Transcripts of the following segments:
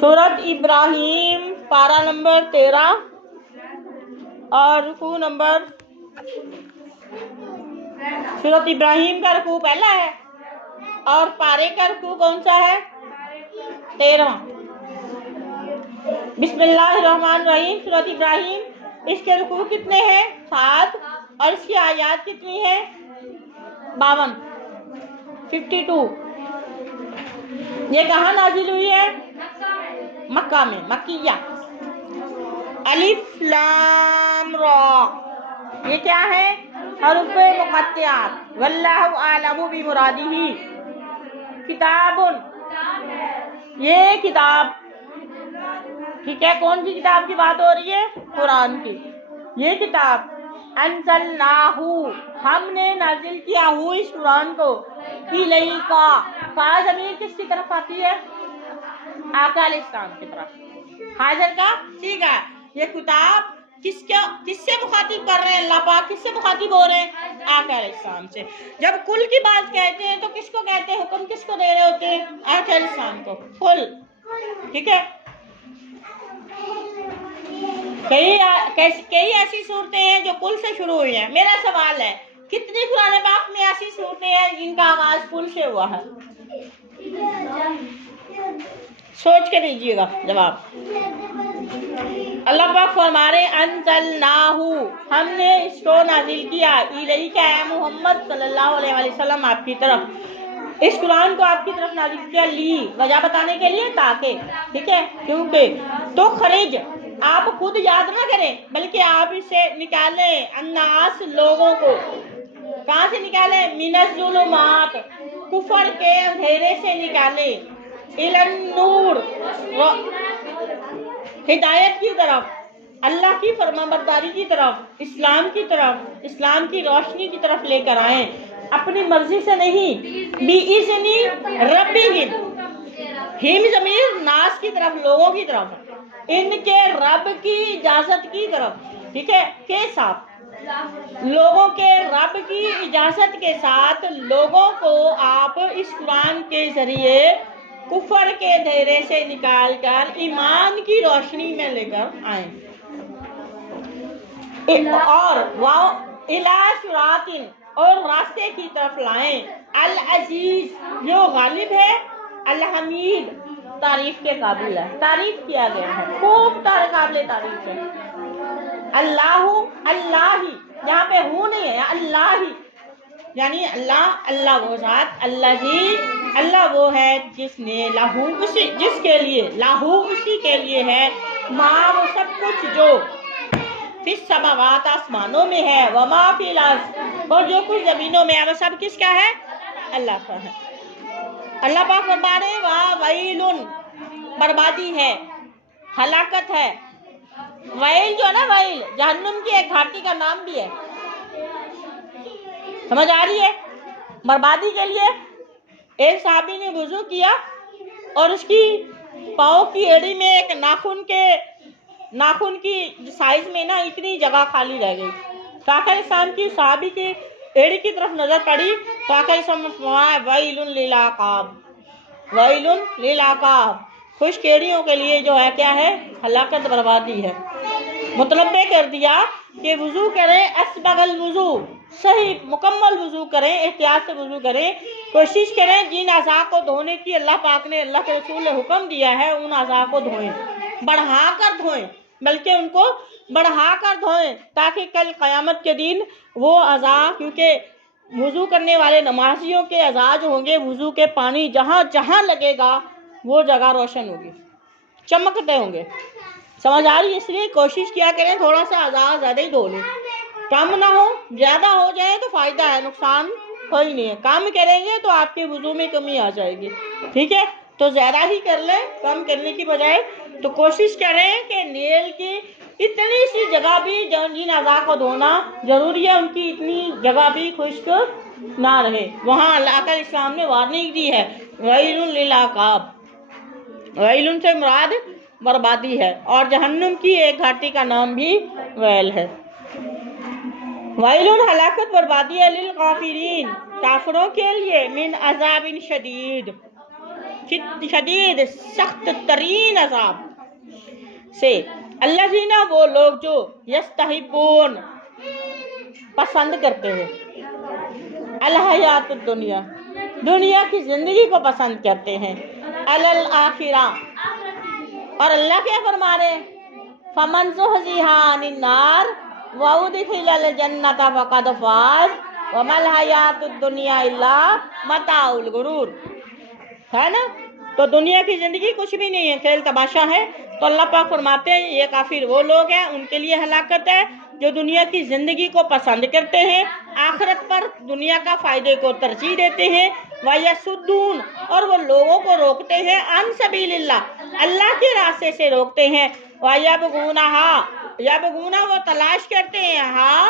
सूरत इब्राहिम पारा नंबर 13 और रुकू नंबर, सूरत इब्राहिम का रुकू पहला है और पारे का रुकू कौन सा है? 13। बिस्मिल्लाहिर्रहमानिर्रहीम। सूरत इब्राहिम, इसके रुकू कितने हैं? 7 और इसकी आयत कितनी है? 52, 52। ये कहाँ नाजिल हुई है? मक्का में, मक्किया। अलिफ लाम रा, ये क्या है? हरुफ़े मुक़त्तिआत। वल्लाहु आलमु बिमुरादिही। किताबुन, ये किताब, ठीक है। कौन सी किताब की बात हो रही है? कुरान की। ये किताब अंज़लनाहु, हमने नाजिल किया हूँ इस कुरान को, इलैका, का ज़मीर किसकी तरफ आती है? आका अलैहिस्सलाम की तरफ। हाजिर का ठीक है। ये किताब किससे मुखातिब कर रहे हैं? अल्लाह पाक किससे मुखातिब हो रहे हैं? आका अलैहिस्सलाम से। जब कुल की बात कहते हैं तो किसको कहते हैं? हुक्म किसको दे रहे होते हैं? आका अलैहिस्सलाम को। कुल, ठीक है। कई ऐसी सूरतें हैं जो कुल से शुरू हुई हैं। मेरा सवाल है, कितनी कुरान पाक में ऐसी सूरतें हैं जिनका आगाज कुल से हुआ है? सोच के दीजिएगा जवाब। अल्लाह पाक फरमा रहे अंज़लनाहु, हमने इसको नाजिल किया, इलैका या मोहम्मद सल्लल्लाहु अलैहि वसल्लम, आपकी तरफ। इस कुरान को आपकी तरफ नाजिल किया, ली, वजह बताने के लिए, ताकि, ठीक है, क्योंकि। तो खरीज, आप खुद याद ना करें बल्कि आप इसे निकालें, अन्नास, लोगों को। कहाँ से निकालें? मिनज़्ज़ुलुमात, कुफर के अंधेरे से निकालें, इलन नूर, हिदायत की तरफ, अल्लाह की फरमाबरदारी की तरफ, इस्लाम की तरफ, इस्लाम की रोशनी की तरफ लेकर आए, अपनी मर्जी से नहीं। बिइज़्नि रब्बिहिम, हिम ज़मीर नास की तरफ, लोगों की तरफ, इनके रब की इजाजत की तरफ, ठीक है, के साथ, लोगों के रब की इजाजत के साथ लोगों को आप इस कुरान के जरिए कुफर के अंधेरे से निकालकर ईमान की रोशनी में लेकर आए, और वाओ इला सिरातिन, और रास्ते की तरफ लाएं, अल अजीज, जो गालिब है, अल हमीद, तारीफ के काबिल है, तारीफ किया गया है, खूब काबिल तारीफ है। अल्लाहु, अल्लाह ही, यहाँ पे हूँ नहीं है, अल्लाह ही, यानी अल्लाह, अल्लाह वो ज़ात, अल्लाह ही, अल्लाह वो है जिसने, लाहू, उसी, जिसके लिए, लाहू, उसी के लिए है, माँ, वो सब कुछ जो, फिस समावात, आसमानों में है, वमा फिल अर्ज़, और जो कुछ जमीनों में है, वो सब किसका है? अल्लाह का है। अल्लाह पाक फरमा रहे हैं, वाह वैलुन, बर्बादी है, हलाकत है। वैल जो है ना, वैल जहन्नुम की एक घाटी का नाम भी है। समझ आ रही है? बर्बादी के लिए एक साहबी ने वुज़ू किया और उसकी पाँव की एड़ी में एक नाखून की साइज में ना इतनी जगह खाली रह गई। तो आखिर इंसान की साहबी की एड़ी की तरफ नजर पड़ी तो आखिर वैलुन लिल अक़ाब, वैलुन लिल अक़ाब, खुश केड़ियों के लिए जो है क्या है? हलाकत, बर्बादी है। मुतलब्बे कर दिया कि वुज़ू करें, अस्बगल वुज़ू, सही मुकम्मल वुज़ू करें, एहतियात से वुज़ू करें, कोशिश करें जिन अज़ा को धोने की अल्लाह पाक ने, अल्लाह के रसूल ने हुक्म दिया है, उन अज़ा को धोएं, बढ़ा कर धोएं, बल्कि उनको बढ़ा कर धोएं, ताकि कल क़यामत के दिन वो अज़ा, क्योंकि वुज़ू करने वाले नमाजियों के अज़ा जो होंगे, वुज़ू के पानी जहाँ जहाँ लगेगा वो जगह रोशन होगी, चमकते होंगे। समझ आ रही है? इसलिए कोशिश किया करें थोड़ा सा अज़ा ज़्यादा ही धो लें, कम ना हो, ज़्यादा हो जाए तो फ़ायदा है, नुकसान कोई नहीं है। कम करेंगे तो आपके वुज़ू में कमी आ जाएगी, ठीक है? तो ज़्यादा ही कर लें, कम करने की बजाय। तो कोशिश करें कि नेल की इतनी सी जगह भी, जिन अज़ा को धोना ज़रूरी है, उनकी इतनी जगह भी खुश्क ना रहे। वहाँ अल्लाह का इस्लाम ने वार्निंग दी है, वैलुन लिल अक़ाब, वैलुन से मुराद बर्बादी है, और जहन्नुम की एक घाटी का नाम भी वैल है। वैलुन, हलाकत, बर्बादी है, लिल काफिरीन, काफिरों के लिए, मिन अज़ाबिन शदीद, शदीद सख्त तरीन अजाब से। अल्लाज़ीना वो लोग जो यस्तहिब्बून पसंद करते हैं, अल हयात दुनिया दुनिया की जिंदगी को पसंद करते हैं, अलल आखिरा और अल्लाह क्या फरमा रहे हैं, फमन ज़ुहज़िहा अनिन नार व उदखिलल जन्नत फ़क़द फ़ाज़ व मल हयातुद दुनिया इल्ला मताउल गुरूर। है ना। तो दुनिया की जिंदगी कुछ भी नहीं है, खेल तमाशा है। तो अल्लाह पाक फरमाते हैं ये काफिर वो लोग हैं, उनके लिए हलाकत है जो दुनिया की जिंदगी को पसंद करते हैं, आखिरत पर दुनिया का फायदे को तरजीह देते हैं। वयसुद्दून और वो लोगों को रोकते हैं, अन सबीलिल्लाह अल्लाह के रास्ते से रोकते हैं। यबगूना वो तलाश करते हैं, हाँ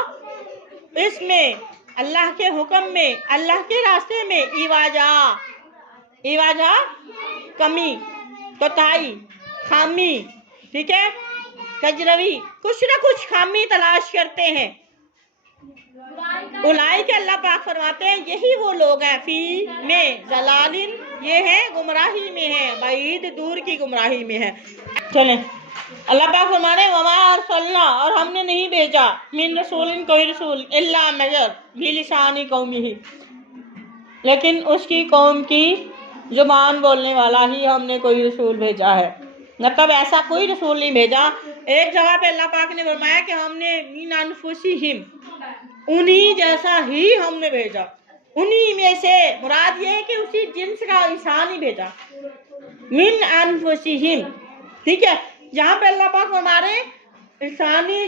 इसमें अल्लाह के हुक्म में, अल्लाह के रास्ते में इवाजा कमी, कोताही, खामी, ठीक है, कजरवी, कुछ ना कुछ खामी तलाश करते हैं। उलाई के अल्लाह पाक फरमाते हैं यही वो लोग हैं, फी में जलालिन ये है गुमराही में है, बाईद दूर की गुमराही में है। चलें अल्लाह पाक फरमाने वमा अरसलना और हमने नहीं भेजा मिन रसूलिन कोई रसूल इल्ला मगर बिलिसानी कौमिही लेकिन उसकी कौम की जुबान बोलने वाला ही हमने कोई रसूल भेजा है। मतलब ऐसा कोई रसूल नहीं भेजा। एक जगह पे अल्लाह पाक ने फरमाया कि हमने मिन अनफुसिहिम उन्हीं जैसा ही हमने भेजा, उन्हीं में से मुराद ये है कि उसी जिन्स का इंसान ही भेजा, मिन अनफुसिहिम, ठीक है। जहाँ पे अल्लाह पाक हमारे इंसानी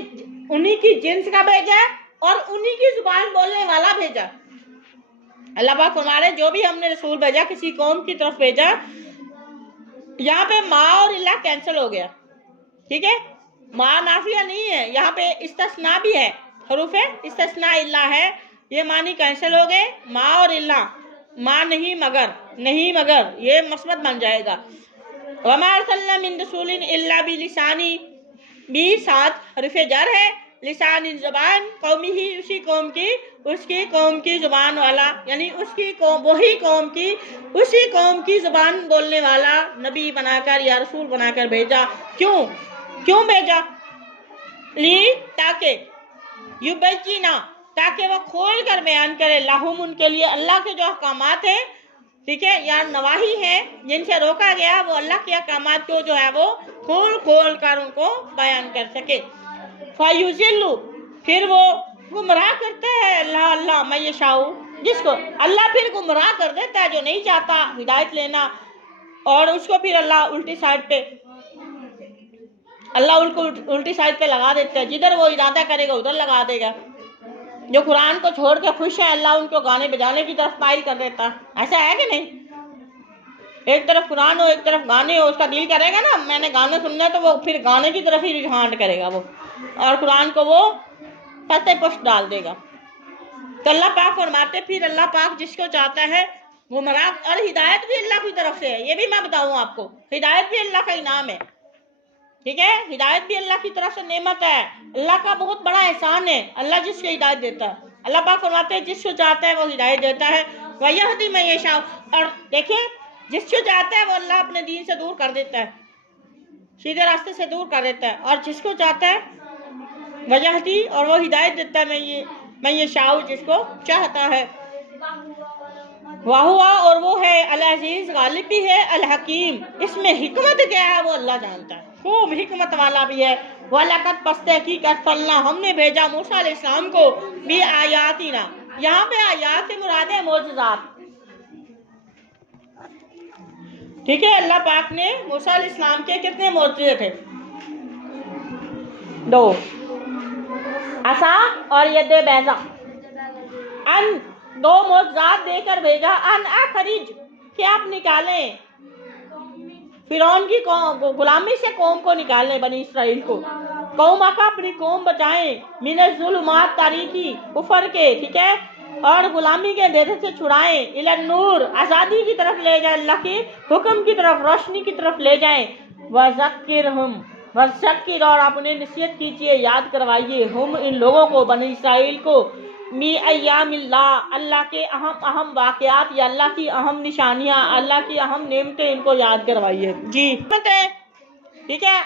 उन्हीं की जिन्स का भेजा और उन्हीं की जुबान बोलने वाला भेजा। अल्लाह पाक हमारे जो भी हमने रसूल भेजा किसी कौम की तरफ भेजा, यहाँ पे माँ और इल्ला कैंसिल हो गया, ठीक है। माँ नाफिया नहीं है, यहाँ पे इस्तिस्ना भी है, हरूफ है इस्तिस्ना इल्ला है, ये मानी कैंसिल हो गए। माँ और इल्ला, माँ नहीं मगर, नहीं मगर ये मस्बत बन जाएगा। वमा अरसलना मिन रसूलिन इल्ला बिलिसानी भी साथ हरफ जर है, लिसान ज़ुबान कौमी ही उसी कौम की, उसकी कौम की ज़ुबान वाला, यानी उसकी कौम वही कौम की उसी कौम की ज़ुबान बोलने वाला नबी बनाकर या रसूल बनाकर भेजा। क्यों भेजा? ली ताकि युबैयिना ताकि वह खोल कर बयान करे, लाहुम उनके लिए अल्लाह के जो अहकामात हैं, ठीक है, या नवाही है जिनसे रोका गया, वो अल्लाह के अहकामात को जो है वो खोल कर उनको बयान कर सके। फायुजिल्लु फिर वो गुमराह करता है अल्लाह मैं ये शाऊ जिसको अल्लाह फिर गुमराह कर देता है जो नहीं चाहता हिदायत लेना, और उसको फिर अल्लाह उल्टी साइड पे उल्टी साइड पे लगा देता है, जिधर वो इरादा करेगा उधर लगा देगा। जो कुरान को छोड़ के खुश है अल्लाह उनको गाने बजाने की तरफ माइल कर देता है। ऐसा है कि नहीं? एक तरफ कुरान हो एक तरफ गाने हो, उसका दिल करेगा ना मैंने गाने सुनना है, तो वो फिर गाने की तरफ ही रुझान करेगा वो, और कुरान को वो फते पुष्ट डाल देगा। तो अल्लाह पाक फरमाते फिर अल्लाह पाक जिसको चाहता है गुमराह, और हिदायत भी अल्लाह की तरफ से है। ये भी मैं बताऊँ आपको, हिदायत भी अल्लाह का इनाम है, ठीक है। हिदायत भी अल्लाह की तरफ से नेमत है, अल्लाह का बहुत बड़ा एहसान है। अल्लाह जिसको हिदायत देता है, अल्लाह पाक फरमाते हैं जिसको चाहता है वो हिदायत देता है। वयहदी मैं ये शाह, और देखिए जिसको चाहता है वो अल्लाह अपने दीन से दूर कर देता है, सीधे रास्ते से दूर कर देता है, और जिसको चाहता है वयहदी और वो हिदायत देता है मैं ये शाह जिसको चाहता है। वाहुआ और वो है अल अजीज गालिब भी है, अल हकीम इसमें हिकमत क्या है वो अल्लाह जानता है, खूब हिकमत वाला भी है। वलकत पस्ते की फल्ला हमने भेजा मूसा अलैहिस्सलाम को भी आयातिना, यहाँ पे आयात से मुराद है मोजज़ात, ठीक है। अल्लाह पाक ने मूसा अलैहिस्सलाम के कितने मोजज़े थे? 2, असा और यदे बैजा, अन 2 मोजज़ात देकर भेजा, अन अखरिज कि आप निकालें फिरौन की गुलामी से कौम को निकालें, बनी इसराइल को, कौम का अपनी कौम बचाएं, मिनज़ ज़ुलुमात तारीकी कुफर के, ठीक है, और गुलामी के अंधेरे से छुड़ाएं, इलन नूर आज़ादी की तरफ ले जाएं, अल्लाह के हुक्म की तरफ रोशनी की तरफ ले जाएं। वज़क्किरहुम वज़क्किर और आप उन्हें नसीहत कीजिए, याद करवाइए, हम इन लोगों को बनी इसराइल को می ایام اللہ، اللہ کے اہم واقعات یا اللہ کی اہم نشانیاں، اللہ کی اہم نعمتیں ان کو یاد کروائیے. جی ٹھیک ہے،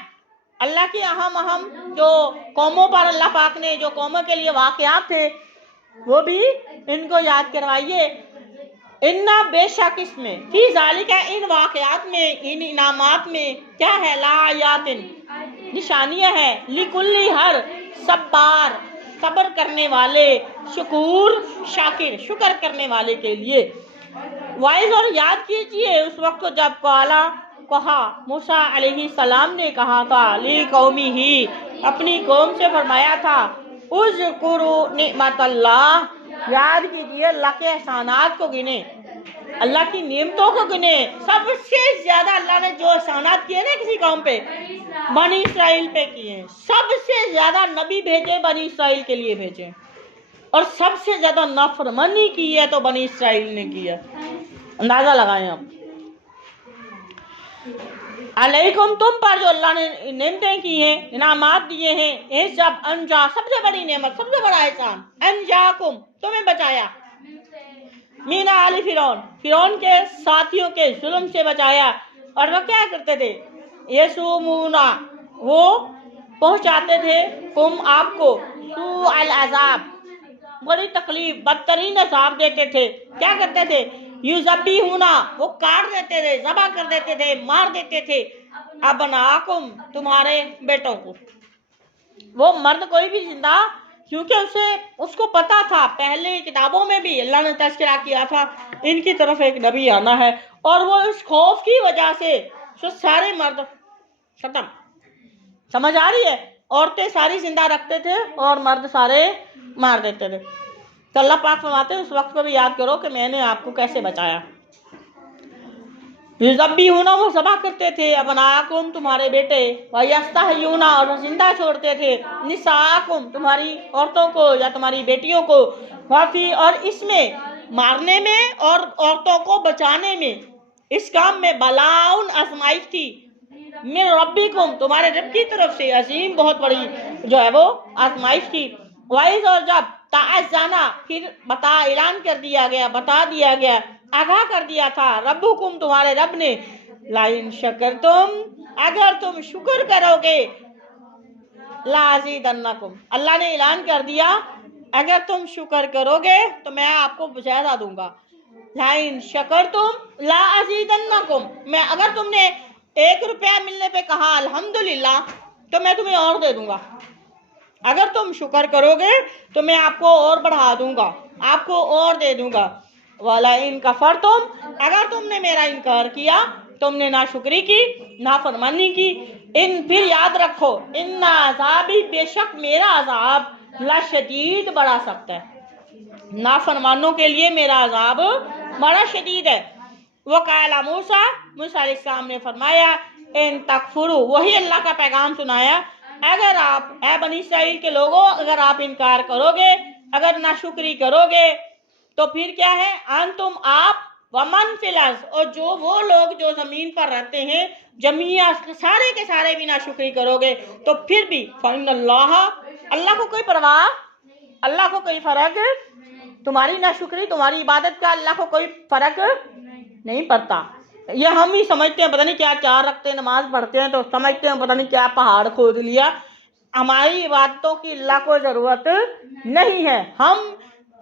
اللہ کی اہم جو قوموں پر اللہ پاک نے جو قوموں کے لیے واقعات تھے وہ بھی ان کو یاد کروائیے. انا بے شک اس میں، فی ذالک ان واقعات میں، ان انعامات میں کیا ہے، لآیات نشانیاں ہیں، لکلی ہر صبار صبر کرنے والے، شکور شاکر شکر کرنے والے کے لیے. وائز اور یاد کیجئے اس وقت جب کہا موسیٰ علیہ السلام نے کہا تھا لقومی ہی اپنی قوم سے فرمایا تھا اذکروا نعمت اللہ، یاد کیجئے اللہ کے احسانات کو گنے، اللہ کی نعمتوں کو گنے. سب سے زیادہ اللہ نے جو احسانات کیے نا کسی قوم پہ، بنی اسرائیل پہ کیے ہیں. سب سے زیادہ نبی بھیجے بنی اسرائیل کے لیے بھیجے، اور سب سے زیادہ نافرمانی کی ہے تو بنی اسرائیل نے کی ہے. اندازہ لگائیں آپ. علیکم تم پر جو اللہ نے نعمتیں کی ہیں، انعامات دیے ہیں، اس جب انجا سب سے بڑی نعمت، سب سے بڑا احسان، انجاکم تمہیں بچایا، من آل فرعون کے ساتھیوں کے ظلم سے بچایا. اور وہ کیا کرتے تھے، یسومونا وہ پہنچاتے تھے تم آپ کو سوء العذاب بڑی تکلیف، بدترین عذاب دیتے تھے. کیا کرتے تھے، یذبحونا وہ کاٹ دیتے تھے، ذبح کر دیتے تھے، مار دیتے تھے، ابناکم تمہارے بیٹوں کو. وہ مرد کوئی بھی زندہ، کیونکہ اس کو پتا تھا، پہلے کتابوں میں بھی اللہ نے تذکرہ کیا تھا ان کی طرف ایک نبی آنا ہے، اور وہ اس خوف کی وجہ سے سارے مرد ختم. سمجھ آ رہی ہے، عورتیں ساری زندہ رکھتے تھے اور مرد سارے مار دیتے تھے. تو اللہ پاک فرماتے ہیں اس وقت کو بھی یاد کرو کہ میں نے آپ کو کیسے بچایا. یذبحون وہ ذبح کرتے تھے، ابناکم تمہارے بیٹے، ویستحیون اور زندہ چھوڑتے تھے، نساءکم تمہاری عورتوں کو یا تمہاری بیٹیوں کو، وفی اور اس میں مارنے میں اور عورتوں کو بچانے میں، اس کام میں بلاؤن آزمائش تھی، من ربکم تمہارے رب کی طرف سے، عظیم بہت بڑی جو ہے وہ آزمائش تھی. وائز اور جب تعزانا پھر اعلان کر دیا گیا، بتا دیا گیا، آگاہ کر دیا تھا، ربکم تمہارے رب نے، لئن شکرتم اگر تم شکر کرو گے، لازیدنکم اللہ نے اعلان کر دیا اگر تم شکر کرو گے تو میں آپ کو زیادہ دوں گا. لئن شکرتم لازیدنکم میں اگر تم نے 1 روپیہ ملنے پہ کہا الحمدللہ تو میں تمہیں اور دے دوں گا. اگر تم شکر کرو گے تو میں آپ کو اور بڑھا دوں گا، آپ کو اور دے دوں گا. وَلَئِن كَفَرْتُمْ اگر تم نے میرا انکار کیا، تم نے ناشکری کی، نافرمانی کی، پھر یاد رکھو ان عذابی بے شک میرا عذاب لشدید بڑا سخت ہے. نافرمانوں کے لیے میرا عذاب بڑا شدید ہے. وقال موسیٰ علیہ السلام نے فرمایا ان تکفروا وہی اللہ کا پیغام سنایا، اگر آپ اے بنی اسرائیل کے لوگوں اگر آپ انکار کرو گے، اگر ناشکری کرو گے تو پھر کیا ہے، انتم آپ ومن فی الارض اور جو وہ لوگ جو زمین پر رہتے ہیں جميعا سارے کے سارے بھی ناشکری کرو گے تو پھر بھی فإن اللہ کو کوئی پرواہ، اللہ کو کوئی فرق، تمہاری ناشکری تمہاری عبادت کا اللہ کو کوئی فرق نہیں پڑتا. یہ ہم ہی سمجھتے ہیں پتہ نہیں کیا 4 رکعتیں نماز پڑھتے ہیں تو سمجھتے ہیں پتہ نہیں کیا پہاڑ کھود لیا. ہماری عبادتوں کی اللہ کو ضرورت نہیں ہے. ہم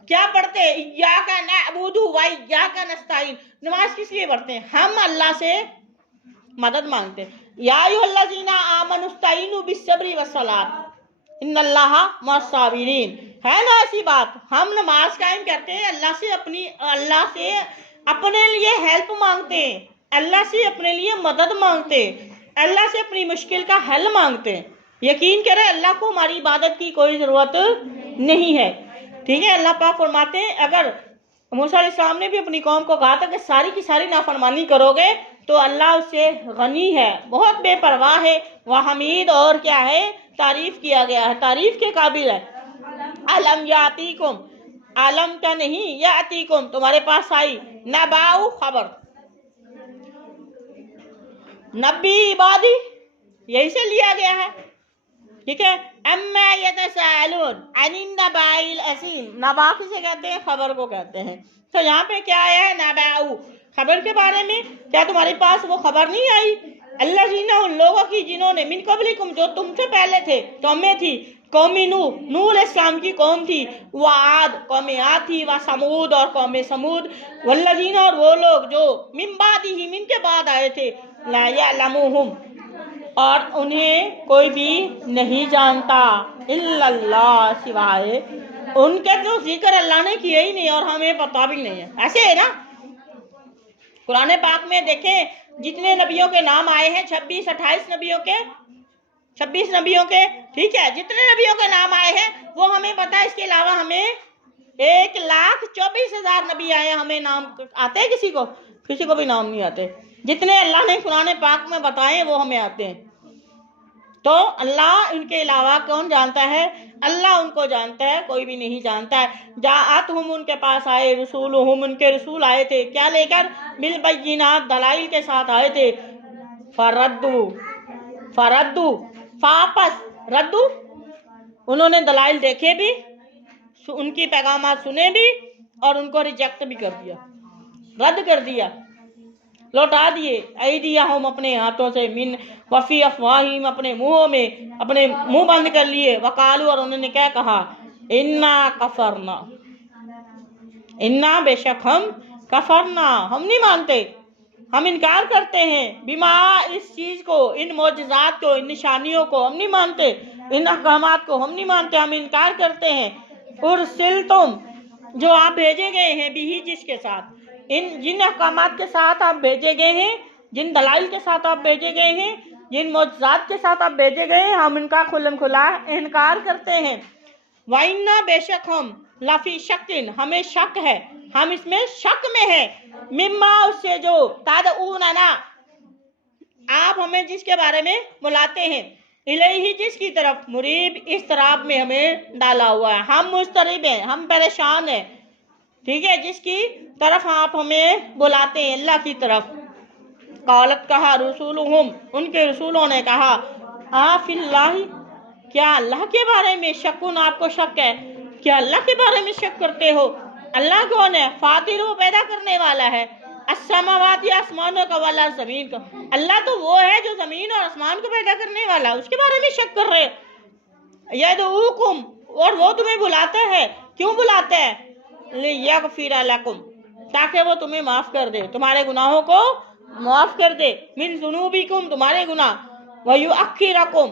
کیا پڑھتے ہیں، ایاک نعبد و ایاک نستعین، نماز کس لیے پڑھتے ہیں، ہم اللہ سے مدد مانگتے ہیں. یا ایھا الذین آمنوا استعینوا بالصبر والصلاۃ ان اللہ مع الصابرین، ہے نا ایسی بات. ہم نماز قائم کرتے ہیں، اللہ سے اپنے لیے ہیلپ مانگتے ہیں، اللہ سے اپنے لیے مدد مانگتے ہیں، اللہ سے اپنی مشکل کا حل مانگتے ہیں. یقین کریں اللہ کو ہماری عبادت کی کوئی ضرورت نہیں ہے. ٹھیک ہے، اللہ پاک فرماتے ہیں اگر موسیٰ علیہ السلام نے بھی اپنی قوم کو کہا تھا کہ ساری کی ساری نافرمانی کرو گے تو اللہ اس سے غنی ہے، بہت بے پرواہ ہے، وہ حمید اور کیا ہے، تعریف کیا گیا ہے، تعریف کے قابل ہے. علم یاتیکم عالم کا نہیں، یاتیکم تمہارے پاس آئی، نباؤ خبر، نبی عبادی یہی سے لیا گیا ہے. ठीक है। अम्मा यतसाअलून अनिन नबाइल अज़ीम, नबा किसे कहते हैं? खबर को कहते हैं। तो यहाँ पे क्या आया है? नबाउ, खबर के बारे में। क्या तुम्हारे पास वो खबर नहीं आई? अल्लज़ीना, उन लोगों की जिन्होंने, मिन क़ब्लिकुम, जो तुमसे पहले थे, कौमें थी, कौमी नूह अलैहिस्सलाम की कौम थी, व आद, कौम आद थी, व समूद, और कौम समूद, वल्लज़ीना, और वो लोग जो मिन बादिहिम, इनके बाद आए थे, ला यअलमुहुम, और उन्हें कोई भी नहीं जानता, इल्लल्लाह, सिवाय उनके। तो जिक्र अल्लाह ने किया ही नहीं और हमें पता भी नहीं है। ऐसे है ना, कुरान पाक में देखें जितने नबियों के नाम आए हैं, 26-28 नबियों के, 26 नबियों के, ठीक है, जितने नबियों के नाम आए हैं वो हमें पता है। इसके अलावा हमें 1,24,000 नबी आए हैं, हमें नाम आते हैं? किसी को भी नाम नहीं आते। जितने अल्लाह ने कुरान पाक में बताए वो हमें आते हैं। तो अल्लाह, इनके अलावा कौन जानता है? अल्लाह उनको जानता है, कोई भी नहीं जानता है। जाअतहुम, उनके पास आए, रसूलुहुम, उनके रसूल आए थे, क्या लेकर? बिल बय्यिनात, दलाइल के साथ आए थे। फरद्दू, वापस, रद्दू, उन्होंने दलाइल देखे भी, उनकी पैगामात सुने भी, और उनको रिजेक्ट भी कर दिया, रद्द कर दिया, लौटा दिए। ऐदियहुम, अपने हाथों से, मिन वफी अफवाहिम, अपने मुंहों में, अपने मुंह बंद कर लिए। वकालू, और उन्होंने क्या कहा? इन्ना कफरना, इन्ना, बेशक हम, कफरना, हम नहीं मानते, हम इनकार करते हैं, बिमा, इस चीज को, इन मोजज़ात को, इन निशानियों को हम नहीं मानते, इन अहकामात को हम नहीं मानते, हम इनकार करते हैं। उरसिलतुम, जो आप भेजे गए हैं, बिही, जिसके साथ, इन जिन अहकामात के साथ आप भेजे गए हैं, जिन दलाइल के साथ आप भेजे गए हैं, जिन मोजज़ात के साथ आप भेजे गए हैं, हम इनका खुल्लम खुला इनकार करते हैं। वाइन्ना, बेशक हम, लफी शक्किन, हमें शक है, हम इसमें शक में है, मिम्मा, उससे जो, तदऊनना, आप हमें जिसके बारे में बुलाते हैं, इलैहि, जिसकी तरफ, मुरीब, इस तरफ में हमें डाला हुआ है, हम मुस्तरिब हैं, हम परेशान हैं, ठीक है, जिसकी तरफ आप हमें बुलाते हैं, अल्लाह की तरफ। कालत, कहा, रसूलुहुम, उनके रसूलों ने कहा, आफिल्लाहि, क्या अल्लाह के बारे में शकुन, आपको शक है? क्या अल्लाह के बारे में शक करते हो? अल्लाह कौन है? फातिरु, पैदा करने वाला है, अस्समावाति, आसमानों का, वाला, जमीन का। अल्लाह तो वो है जो जमीन और आसमान को पैदा करने वाला, उसके बारे में शक कर रहे। यदऊकुम, और वो तुम्हें बुलाता है, क्यों बुलाता है? लियगफिर लकुम, ताकि वो तुम्हें माफ कर दे, तुम्हारे गुनाहों को माफ कर दे, मिन जुनूबिकुम, तुम्हारे गुनाह, वयुअख्खिरकुम,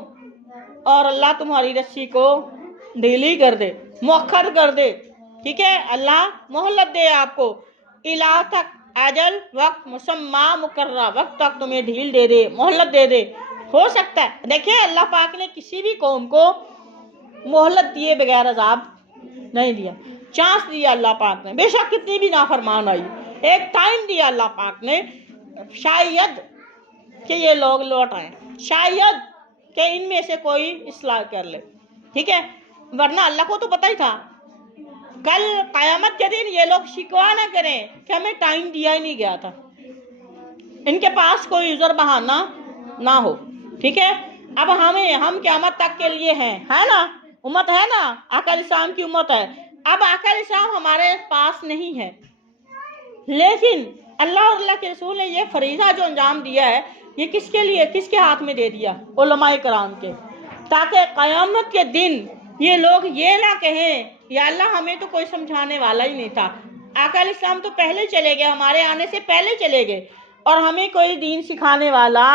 और अल्लाह तुम्हारी रस्सी को ढीली कर दे, मुअख्खर कर दे, ठीक है, अल्लाह मोहलत दे आपको, इला तक, अजल, वक्त, मुसम्मा, मुकर्रा, वक्त तक तुम्हें ढील दे दे, मोहलत दे दे। हो सकता है, देखिए अल्लाह पाक ने किसी भी कौम को मोहलत दिए बगैर अजाब नहीं दिया, चांस दिया अल्लाह पाक ने, बेशक कितनी भी नाफरमान आई, एक टाइम दिया अल्लाह पाक ने, शायद कि ये लोग लौट आए, शायद कि इनमें से कोई इस्लाह कर ले, ठीक है, वरना अल्लाह को तो पता ही था कल क़यामत के दिन ये लोग शिकवा ना करें कि हमें टाइम दिया ही नहीं गया था, इनके पास कोई उज़र बहाना ना हो, ठीक है। अब हम क़यामत तक के लिए हैं, है ना, उम्मत है ना, आका इस्लाम की उम्मत है। अब आका इस्लाम हमारे पास नहीं है, लेकिन अल्लाह और अल्लाह के रसूल ने ये फरीज़ा जो अंजाम दिया है, ये किसके लिए, किसके हाथ में दे दिया? उलमाए कराम के, ताकि क़यामत के दिन ये लोग ये ना कहें या अल्लाह हमें तो कोई समझाने वाला ही नहीं था, आका इस्लाम तो पहले चले गए, हमारे आने से पहले चले गए, और हमें कोई दीन सिखाने वाला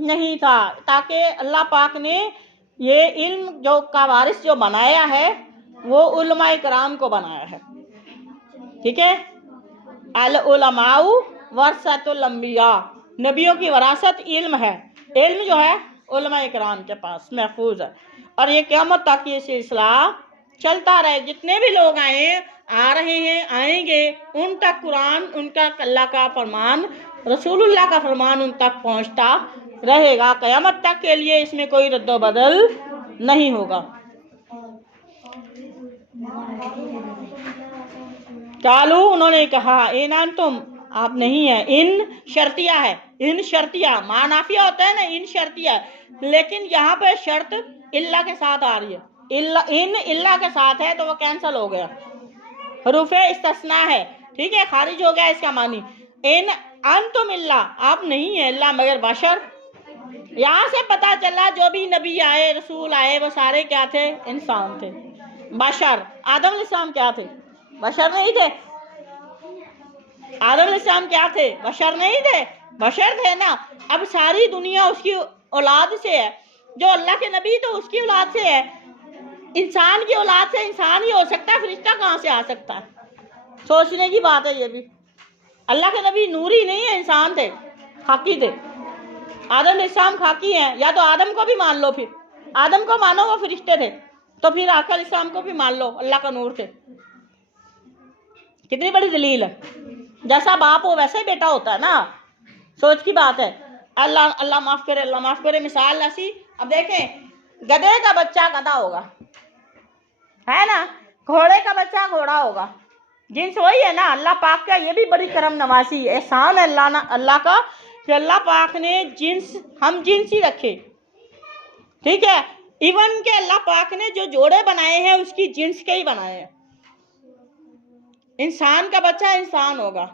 नहीं था, ताकि अल्लाह पाक ने ये इल्म जो का वारिस जो बनाया है वो उलमाए कराम को बनाया है, ठीक है। अल उलमाउ वरसतुल अंबिया, नबियों की वरासत इल्म है, इल्म जो है उलमाए कराम के पास महफूज है, और ये क़यामत तक ये सिलसिला चलता रहे, जितने भी लोग आए, आ रहे हैं, आएंगे, उन तक कुरान, उनका अल्लाह का फरमान, रसूलुल्लाह का फरमान उन तक पहुंचता रहेगा क़यामत तक के लिए, इसमें कोई रद्दो बदल नहीं होगा। कालू, उन्होंने कहा, इनान तुम, आप नहीं है, इन शर्तिया है, इन शर्तिया, मानाफिया होता है ना, इन शर्तिया, लेकिन यहाँ पर शर्त इल्ला के साथ आ रही है, इन इल्ला के साथ है तो वो कैंसल हो गया, हरूफे इस्तिस्ना है, ठीक है, खारिज हो गया इसका मानी। इन अंतुम इल्ला, आप नहीं है इल्ला मगर बशर। यहाँ से पता चला जो भी नबी आए रसूल आए वो सारे क्या थे, इंसान थे, बशर। आदम अलैहिस्सलाम क्या थे, बशर नहीं थे। आदम अलैहिस्सलाम क्या थे, बशर नहीं थे, बशर थे ना। अब सारी दुनिया उसकी औलाद से है, जो अल्लाह के नबी तो उसकी औलाद से है, इंसान की औलाद से इंसान ही हो सकता है, फरिश्ता कहाँ से आ सकता है? सोचने की बात है ये भी। अल्लाह के नबी नूरी नहीं है, इंसान थे, खाकी थे। आदम अलैहिस्सलाम खाकी हैं, या तो आदम को भी मान लो, फिर आदम को मानो वो फरिश्ते थे, तो फिर आका अलैहिस्सलाम को भी मान लो अल्लाह का नूर थे। कितनी बड़ी दलील है, जैसा बाप हो वैसे ही बेटा होता है ना, सोच की बात है। अल्लाह अल्लाह माफ करे, अल्लाह माफ करे। मिसाल ऐसी, अब देखें गधे का बच्चा गधा होगा, है ना, घोड़े का बच्चा घोड़ा होगा, जिन्स वही है ना। अल्लाह पाक का ये भी बड़ी करम नवासी एहसान है अल्लाह का कि अल्लाह पाक ने जिन्स, हम जिन्स ही रखे, ठीक है। इवन के अल्लाह पाक ने जो जोड़े बनाए हैं उसकी जिन्स के ही बनाए हैं। इंसान का बच्चा इंसान होगा,